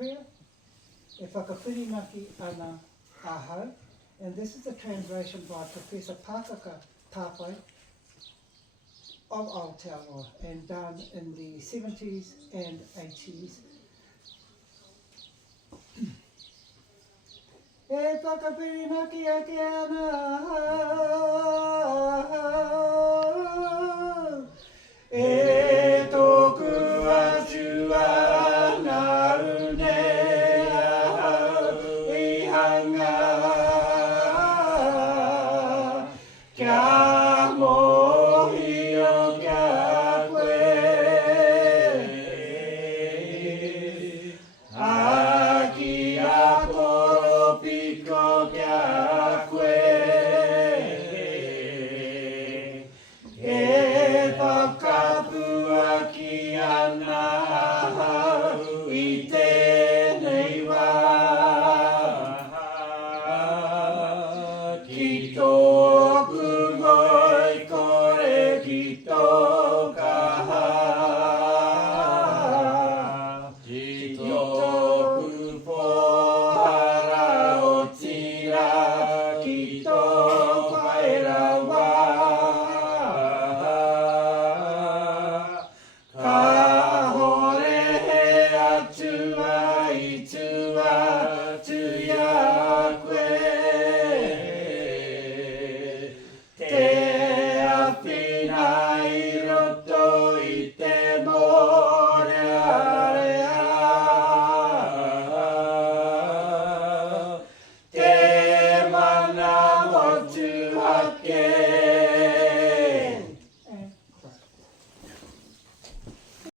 prayer, e whakawhirinaki ana ahau. And this is a translation by Professor Pakaka Tawhai of Aotearoa and done in the 70s and 80s. E whakawhirinaki ake ana ahau,